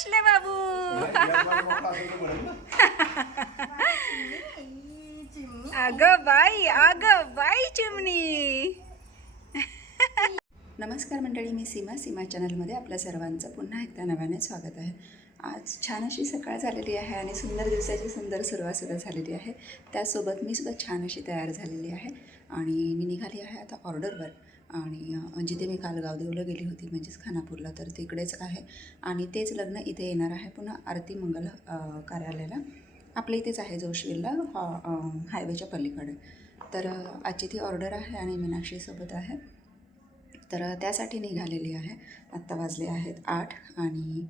बसले बाबू. अगं बाई चिमणी. नमस्कार मंडळी, मी सीमा चॅनलमध्ये आपल्या सर्वांचं पुन्हा एकदा नव्याने स्वागत आहे. आज छान अशी सकाळ झालेली आहे आणि सुंदर दिवसाची सुंदर सुरुवातसुद्धा झालेली आहे. त्यासोबत मी सुद्धा छान अशी तयार झालेली आहे आणि मी निघाली आहे आता ऑर्डरवर. आणि जिथे मी काल गावदेवला गेली होती म्हणजेच खानापूरला, तर तिकडेच आहे आणि तेच लग्न इथे येणार आहे पुन्हा आरती मंगल कार्यालयाला. आपल्या इथेच आहे जोशविलला, हायवेच्या पलीकडे. तर आजची ती ऑर्डर आहे आणि मीनाक्षीसोबत आहे, तर त्यासाठी निघालेली आहे. आत्ता वाजले आहेत 8 आणि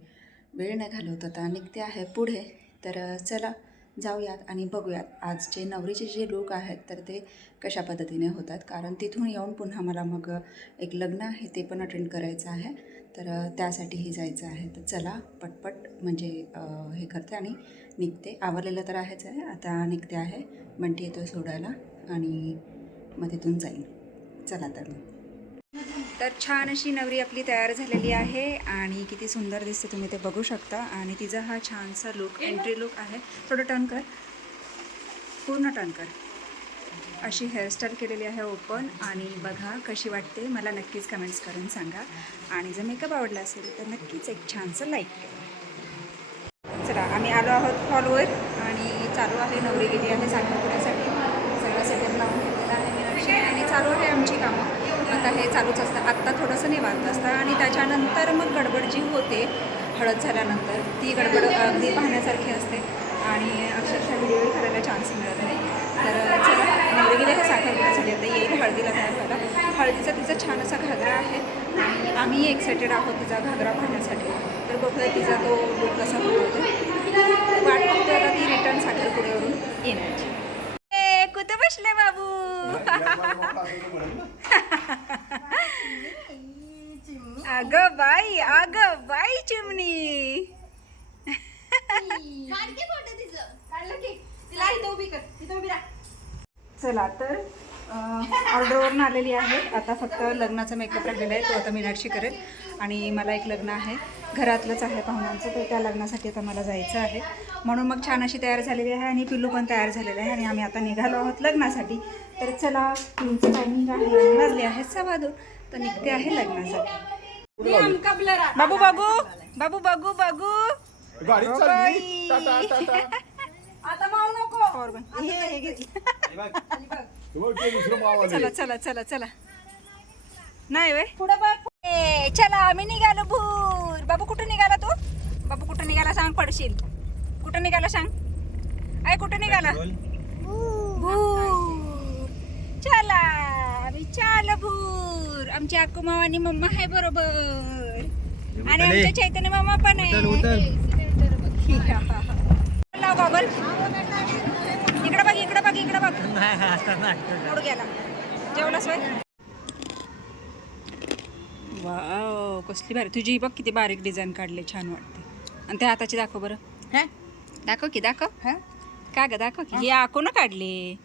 वेळ नाही घालवत आता, निघते आहे पुढे. तर चला जाऊयात आणि बघूयात आजचे नवरीचे जे लूक आहेत तर ते कशा पद्धतीने होतात, कारण तिथून येऊन पुन्हा मला मग एक लग्न आहे ते पण अटेंड करायचं आहे, तर त्यासाठीही जायचं आहे. तर चला पटपट म्हणजे हे करते आणि निघते. आवरलेलं तर आहेच आहे, आता निघते आहे. बंटी येतो सोडायला आणि मग तिथून जाईल. चला तर छान अशी नवरी आपली तयार झालेली आहे आणि किती सुंदर दिसते तुम्ही ते बघू शकता. आणि तिचा हा छानसा लुक, एंट्री लुक आहे. थोडं टर्न कर, पूर्ण टर्न कर. अशी हेअरस्टाईल केलेली आहे ओपन, आणि बघा कशी वाटते मला नक्कीच कमेंट्स करून सांगा. आणि जर मेकअप आवडला असेल तर नक्कीच एक छानसं लाईक करा. चला आम्ही आलो आहोत हॉलवर आणि चालू आहे, नवरी गेली आहे साखरपुड्यासाठी. सगळं सेटअप लावून घेतलेलं आहे मीनाक्षी आणि चालू आहे आमची कामं. आता हे चालूच असतं. आत्ता थोडंसं निवांत असतं आणि त्याच्यानंतर मग गडबड जी होते हळद झाल्यानंतर, ती गडबड अगदी पाहण्यासारखी असते आणि अक्षरशः व्हिडिओही करायला चान्स मिळत नाही. तर चला नवरी गेली आहे साखरपुड्यासाठी, आता येईल हळदीला तयार व्हायला. हळदीचा तिचा छान असा घागरा आहे आणि आम्ही एक्सायटेड आहोत तिचा घागरा पाहण्यासाठी. तर बघूया तिचा तो लूक कसा होतो ते. वाट बघतो आता ती रिटर्न साखरपुड्यावरून येण्याची. कुठं बसले बाबू. अगं बाई चिमणी. चला तर ऑर्डरवरून आलेली आहे. आता फक्त लग्नाचा मेकअप राहिलेला आहे, तो आता मीनाक्षी करेल. आणि मला एक लग्न आहे, घरातलंच आहे पाहुण्यांचं, तर त्या लग्नासाठी आता मला जायचं आहे. म्हणून मग छान अशी तयार झालेली आहे आणि पिल्लू पण तयार झालेलं आहे आणि आम्ही आता निघालो आहोत लग्नासाठी. तर चला, तुमचं टायमिंग आहे, वाजले आहेत 2:15, तर निघते आहे लग्नासाठी. बाबू बाबू बाबू बाबू आता माऊ नको. चला चला चला चला, नाही वे पुढे बघ. चला आम्ही निघालो भूर. बाबू कुठं निघाला तू? बाबू कुठं निघाला सांग, पडशील. कुठं निघाला सांग, आय कुठं निघाला? भूर. चला आम्ही चाल भूर. आमची अक्कू मामा आणि मम्मा आहे बरोबर, आणि आमच्या चैतन्य मामा पण आहे. बाबल इकडे बघ, इकडे बघ, इकडे बघ. पुढे गेला. जेवलास वय? वाव कसली भारी. तुझी बघ किती बारीक डिझाईन काढले, छान वाटते. आणि त्या हाताची दाखव बरं. हा दाखव की, दाखव. हा का ग, दाखव की. हे आको ना काढले.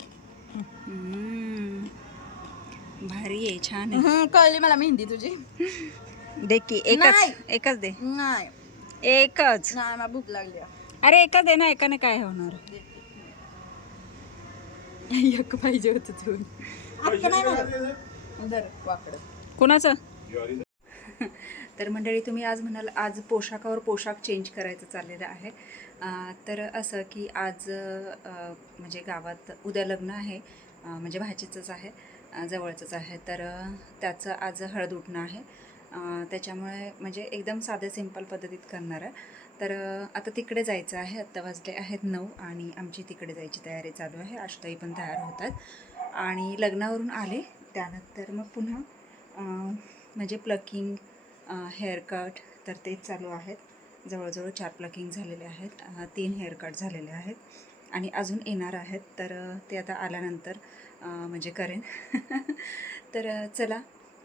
भारी आहे, छान आहे. कळली मला मेहंदी तुझी. दे की एकच दे. नाही एकच. नाही, मला भूक लागली. अरे एकच दे ना, एकाने काय होणार. एक पाहिजे होत तू. कोणाचं? तर मंडळी तुम्ही आज म्हणाल आज पोशाखावर पोशाख चेंज करायचं चाललेलं आहे. तर असं की आज म्हणजे गावात उद्या लग्न आहे, म्हणजे भाचीचंच आहे, जवळचंच आहे. तर त्याचं आज हळद उठणं आहे, त्याच्यामुळे म्हणजे एकदम साधे सिंपल पद्धतीत करणार आहे. तर आता तिकडे जायचं आहे. आत्ता वाजले आहेत 9 आणि आमची तिकडे जायची तयारी चालू आहे. आशुताई पण तयार होतात आणि लग्नावरून आले त्यानंतर मग पुन्हा म्हणजे प्लकिंग, हेअरकट, तर तेच चालू आहेत. जवळजवळ 4 प्लकिंग झालेले आहेत, 3 हेअरकट झालेले आहेत आणि अजून येणार आहेत. तर ते आता आल्यानंतर म्हणजे करेन. तर चला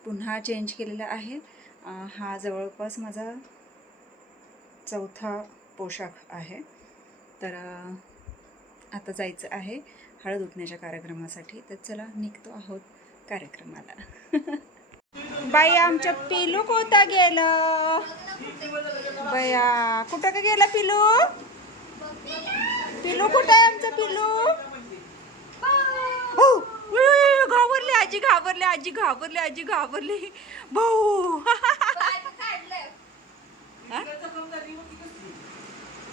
पुन्हा चेंज केलेला आहे. हा जवळपास माझा 4था पोशाख आहे. तर आता जायचं आहे हळद उठण्याच्या कार्यक्रमासाठी. तर चला निघतो आहोत कार्यक्रमाला. बाई आमच्या पिलू कोणता गेलं बया कुठं का गेला पिलू पिलू कुठं आहे आमचं पिलू हो घाबरली आजी घाबरली आजी घाबरली आजी घाबरली भाऊ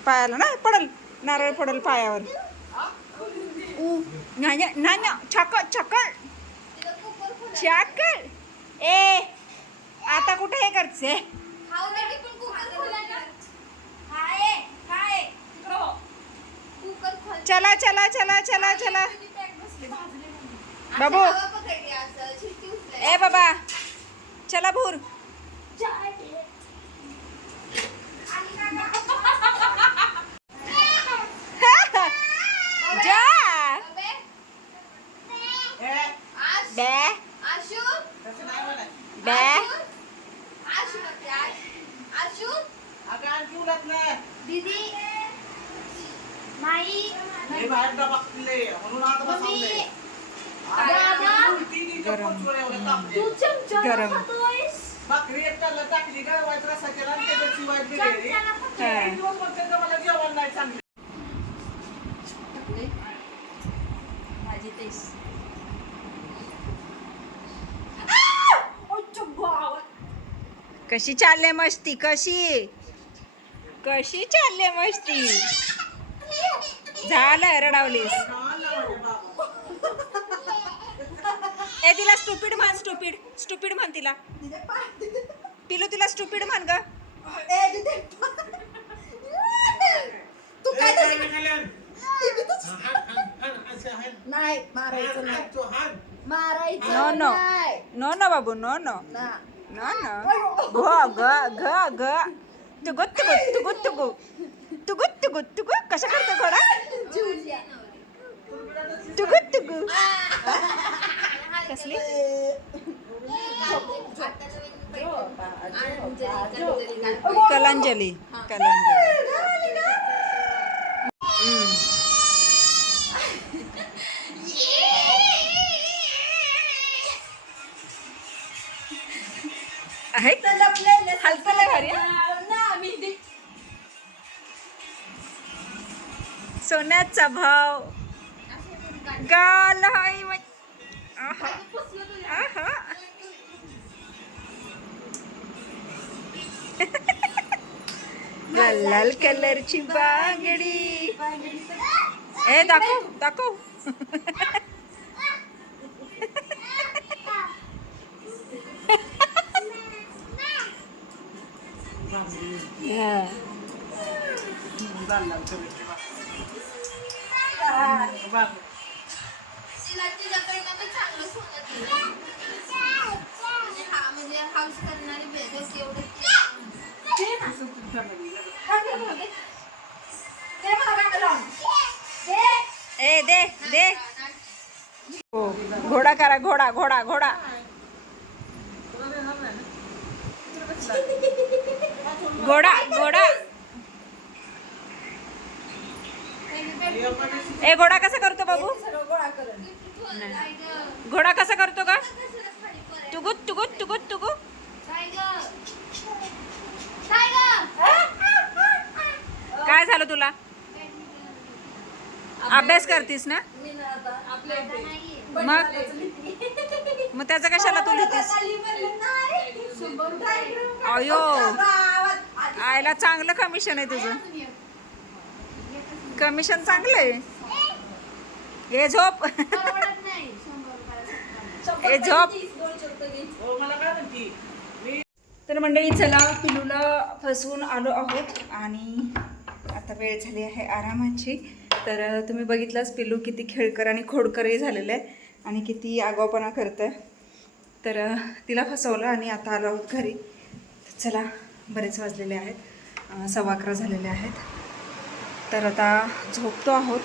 पायाला ना पडल नारळ पडल पायावर नान्या छकल छकल छकल ए आता कुठे हे करते चला चला चला चला चला बाबू ए बाबा चला भूर जा बे बे दीदी माई गरम भाकरी एकट्याला टाकली का वाईट रसा केला आणि त्याच्याची वाईट बिर्याणी एक दिवस म्हणते तर मला जेवण नाही चांगलं माझी तेच कशी चालले मस्ती कशी कशी चालले मस्ती झालं रडावलीस ए तिला स्टुपिड म्हण स्टुपिड स्टुपिड म्हण तिला पिलू तिला स्टुपिड म्हण ग तू काय नाही मारायचं नाही मारायचं नो नो नाही. नो नो बाबू नो नो ना. नो नो घ घ घ घ तुगु तुगु तुगु तुगु तुगु तुगु तुगु कशा करतो घोडा जुलिया. तुगु तुगु कसली कलांजली कलांजली आहे हलतं लय भारी हा. सोन्याचा भाव गाल हाय आहा आहा लाल लाल कलरची बांगडी ए दाखव दाखव ए दे दे हो घोडा करा घोडा घोडा घोडा घोडा घोडा ए घोडा कसा करतो बाबू घोडा कसा करतो का तुगुत तुगुत तुगुत तुगु काय झालं तुला अभ्यास करतीस ना मग मग त्याचं कशाला तू लिहितेस अयो आयला चांगलं कमिशन आहे तुझं कमिशन चांगलं आहे हे झोप हे झोप मला काय म्हणती तर मंडळी चला पिलूला फसवून आलो आहोत आणि आता वेळ झाली आहे आरामाची. तर तुम्ही बघितलंच पिलू किती खेळकर आणि खोडकरही झालेलं आहे आणि किती आगाऊपणा करतं आहे. तर तिला फसवलं आणि आता आलो आहोत घरी. चला बरेच वाजलेले आहेत, 11:15 झालेले आहेत. तर आता झोपतो आहोत.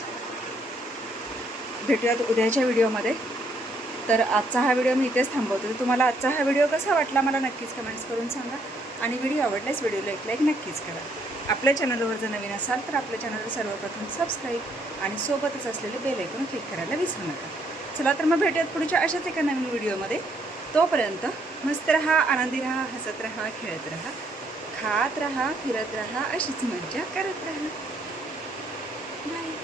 भेटूयात उद्याच्या व्हिडिओमध्ये. तर आजचा हा व्हिडिओ मी इथेच थांबवते. तर तुम्हाला आजचा हा व्हिडिओ कसा वाटला मला नक्कीच कमेंट्स करून सांगा आणि व्हिडिओ आवडल्यास व्हिडिओला एक लाईक नक्कीच करा. आपल्या चॅनलवर जर नवीन असाल तर आपल्या चॅनलवर सर्वप्रथम सबस्क्राईब आणि सोबतच असलेले बेल आयकॉन क्लिक करायला विसरू नका. चला तर मग भेटूयात पुढच्या अशाच एका नवीन व्हिडिओमध्ये. तोपर्यंत मस्त राहा, आनंदी राहा, हसत राहा, खेळत राहा, खात राहा, फिरत राहा, अशीच मज्जा करत राहा. बाय.